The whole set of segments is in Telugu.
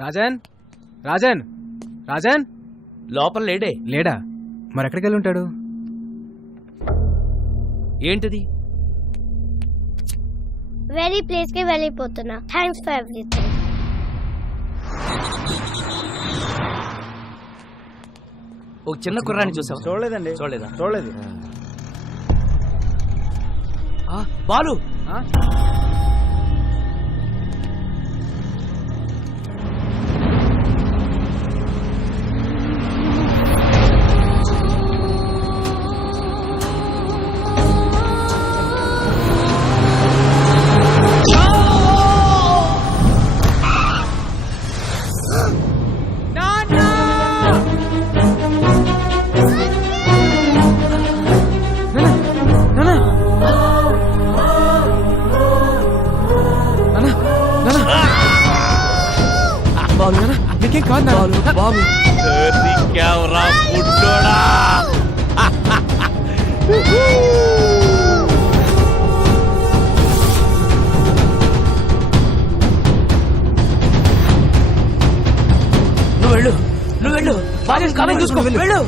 రాజన్ రాజన్ రాజన్ లోపల లేడే. లేడా? మరెక్కడికి వెళ్ళి ఉంటాడు? ఏంటిది? వేరే ప్లేస్ కి వెళ్ళిపోతున్నా. Thanks for everything. ఒక చిన్న కుర్రాన్ని చూసావా? చూడలేదండి. చూడలేదు. బాలు, నీకేం కాదు బాబు. నువ్వు వెళ్ళు. బాగా కాలం చూసుకో. వెళ్ళు.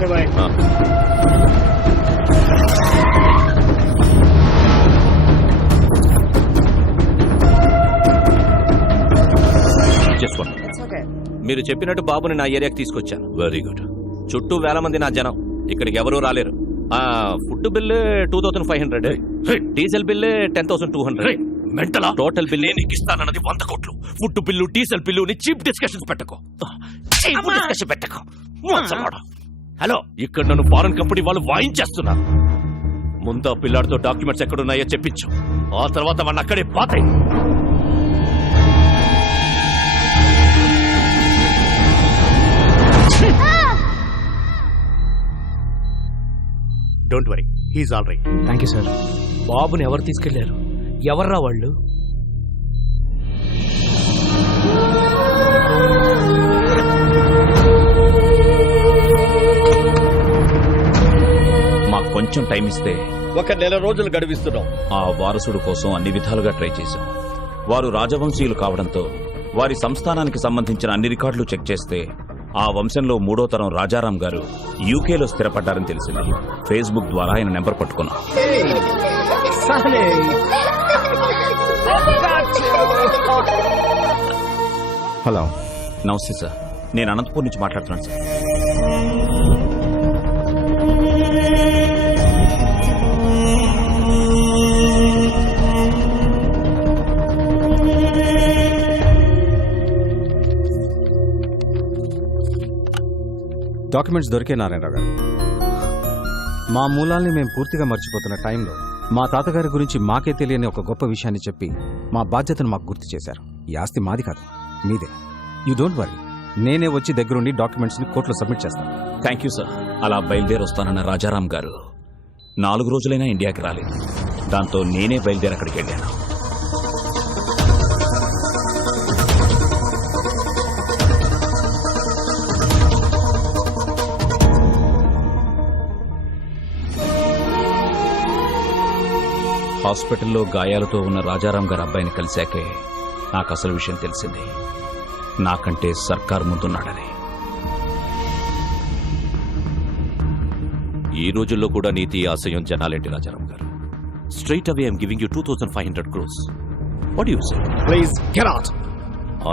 Okay bye. చేసుకోండి. మీరు చెప్పినట్టు బాబుని నా ఏరియాకి తీసుకొచ్చాను. Very good. చుట్టూ వేల మంది నా జనం, ఇక్కడికి ఎవరూ రాలేరు. Food bill 2500, diesel bill 10,200. మెంటలా? టోటల్ బిల్ నీకు ఇస్తానన్నది 100 కోట్లు. Food bill, diesel bill cheap discussions పెట్టకు. హలో, ఇక్కడ నన్ను ఫారెన్ కంపెనీ వాళ్ళు వాయించేస్తున్నారు. ముందా పిల్లాడితో డాక్యుమెంట్స్ ఎక్కడున్నాయో చెప్పించు. ఆ తర్వాత వాడిని అక్కడే పాతాయి. Don't worry, he's all right. Thank you sir. బాబుని ఎవరు తీసుకెళ్లారు? ఎవర్రా వాళ్ళు? మాకు కొంచెం టైం ఇస్తే 1 నెల రోజులు గడివిస్తున్నాం. ఆ వారసుడు కోసం అన్ని విధాలుగా ట్రై చేశాం. వారు రాజవంశీయులు కావడంతో వారి సంస్థానానికి సంబంధించిన అన్ని రికార్డులు చెక్ చేస్తే ఆ వంశంలో 3వ తరం రాజారాం గారు యూకేలో స్థిరపడ్డారని తెలిసింది. ఫేస్బుక్ ద్వారా ఆయన నెంబర్ పట్టుకున్నాం. హలో. నమస్తే సార్, నేను అనంతపూర్ నుంచి మాట్లాడుతున్నాను సార్. డాక్యుమెంట్స్ దొరికే నారాయణరావు గారు. మా మూలాల్ని మేము పూర్తిగా మర్చిపోతున్న టైంలో మా తాతగారి గురించి మాకే తెలియని ఒక గొప్ప విషయాన్ని చెప్పి మా బాధ్యతను మాకు గుర్తు చేశారు. ఈ ఆస్తి మాది కాదు, మీదే. యూ డోంట్ వరీ, నేనే వచ్చి దగ్గరుండి డాక్యుమెంట్స్ని కోర్టులో సబ్మిట్ చేస్తాను. Thank you sir. అలా బయలుదేరి వస్తానన్న రాజారాం గారు 4 రోజులైనా ఇండియాకి రాలేదు. దాంతో నేనే బయలుదేరి అక్కడికి వెళ్ళాను. హాస్పిటల్లో గాయాలతో ఉన్న రాజారాం గారి అబ్బాయిని కలిశాకే నాకు అసలు విషయం తెలిసింది. నాకంటే సర్కార్ ముందున్నాడని. ఈ రోజుల్లో కూడా నీతి ఆశయం జనాలేంటి రాజారాం గారు? Straight away I'm giving you 2500 crores. What you say? Please get out.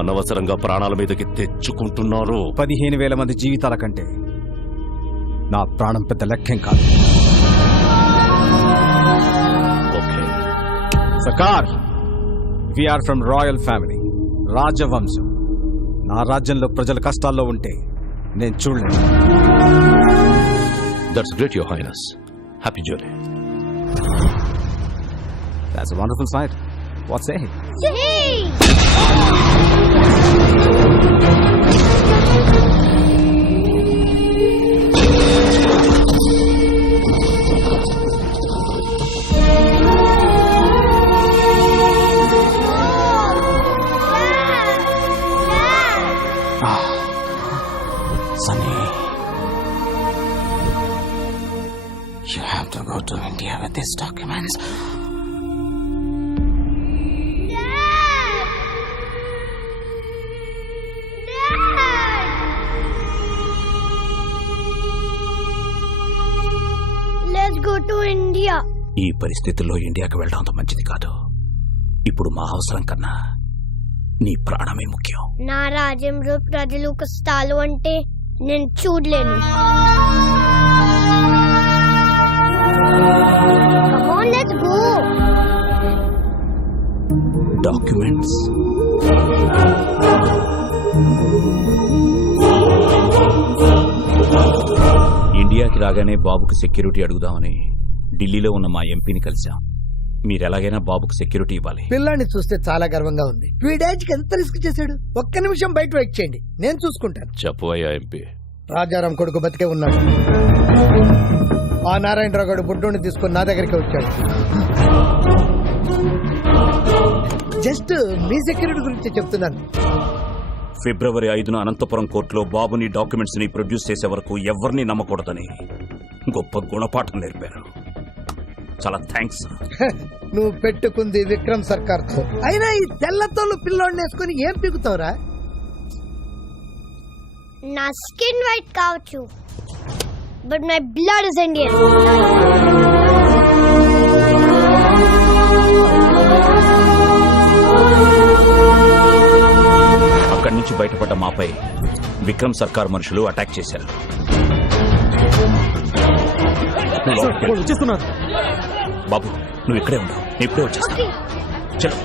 అనవసరంగా ప్రాణాల మీదకి తెచ్చుకుంటున్నారు. 15,000 మంది జీవితాల కంటే నా ప్రాణం పెద్ద లెక్కేం కాదు. ఓకే సర్కార్, వీఆర్ ఫ్రమ్ రాయల్ ఫ్యామిలీ, రాజవంశం. నా రాజ్యంలో ప్రజల కష్టాల్లో ఉంటే నేను చూడలేను. That's great your highness. Happy journey. That's a wonderful sight. What say? Sunny, you have to go to India with these documents. Let's go to India. ఈ పరిస్థితుల్లో ఇండియాకి వెళ్ళడం అంత మంచిది కాదు. ఇప్పుడు మా అవసరం కన్నా నీ ప్రాణమే ముఖ్యం. నా రాజ్యంలో ప్రజలు కష్టాలు అంటే నేను చూడలేను. Come on, let's go. Documents. ఇండియాకి రాగానే బాబుకి సెక్యూరిటీ అడుగుదామని ఢిల్లీలో ఉన్న మా ఎంపీని కలిశాం. మీరు ఎలాగైనా బాబుకు సెక్యూరిటీ ఇవ్వాలి. పిల్లాన్ని చూస్తే చాలా గర్వంగా ఉంది. వీడేజ్కి ఎంత రిస్క్ చేశాడు. ఒక్క నిమిషం బయట వెయిట్ చేయండి, నేను చూసుకుంటాను. చెప్పు అయ్యా ఎంపీ. రాజారాం కొడుకు బతికే ఉన్నాడు. ఆ నారాయణరావు గారు బుడ్డోని తీసుకొని నా దగ్గరికి వచ్చాడు. జస్ట్ మీ సెక్యూరిటీ గురించి చెప్తున్నాను. ఫిబ్రవరి 5న అనంతపురం కోర్టులో బాబుని డాక్యుమెంట్స్ ని ప్రొడ్యూస్ చేసే వరకు ఎవరిని నమ్మకూడదని గొప్ప గుణపాఠం నేర్పారు. చాలా థ్యాంక్స్. నువ్వు పెట్టుకుంది విక్రమ్ సర్కార్ తో. అయినా ఈ తెల్లతోళ్ళు పిల్లోడిని వేసుకుని ఏం పీకుతావురా? నా స్కిన్ వైట్ కావచ్చు, but my blood is Indian. అక్కడి నుంచి బయటపడ్డ మాపై విక్రమ్ సర్కార్ మనుషులు అటాక్ చేశారు. బాబు నువ్వు ఇక్కడే ఉండవు, నేను ఇప్పుడే వచ్చేస్తాను. చలో.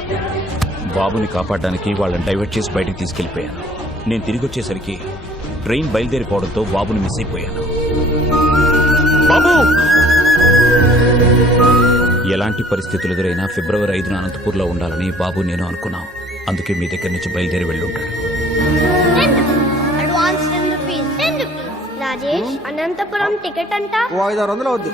బాబుని కాపాడడానికి వాళ్ళని డైవర్ట్ చేసి బయటికి తీసుకెళ్లిపోయాను. నేను తిరిగి వచ్చేసరికి ట్రైన్ బయలుదేరిపోవడంతో బాబుని మిస్ అయిపోయాను. బాబు! ఎలాంటి పరిస్థితులు ఎదురైనా ఫిబ్రవరి 5న అనంతపూర్లో ఉండాలని బాబు నేను అనుకున్నాం. అందుకే మీ దగ్గర నుంచి బయలుదేరి వెళ్ళి ఉంటాడు. Advance 10 rupees. 10 rupees. Rajesh, Anantapur ticket అంట 500 అవుద్ది.